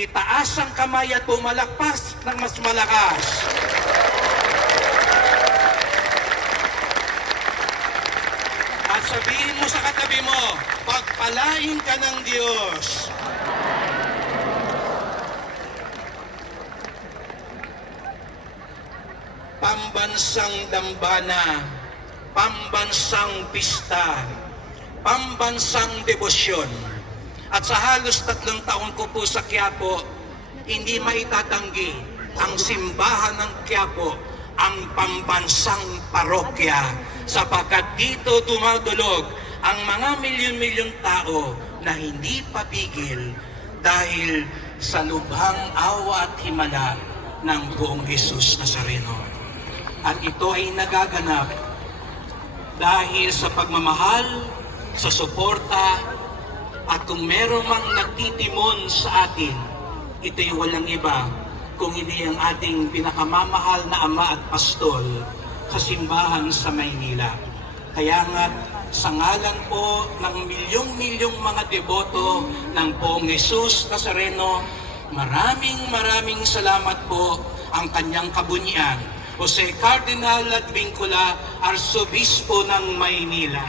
itaas ang kamay at pumalakpas ng mas malakas. At sabihin mo sa katabi mo, pagpalain ka ng Diyos. Pambansang dambana, pambansang pista, pambansang debosyon. At sa halos 3 taon ko po sa Quiapo, hindi maitatanggi ang simbahan ng Quiapo ang pambansang parokya, sapagkat dito dumadulog ang mga milyon-milyon tao na hindi papigil dahil sa lubhang awa at himala ng buong Jesus Nazareno. At ito ay nagaganap dahil sa pagmamahal, sa suporta, at kung meron mang nagtitimon sa atin, ito'y walang iba kung hindi ang ating pinakamamahal na ama at pastol sa simbahan sa Maynila. Kaya nga, sa ngalan po ng milyong-milyong mga deboto ng Poong Jesus Nazareno, maraming salamat po ang kanyang kabunyian, Jose Cardinal Advincula, Arsobispo ng Maynila.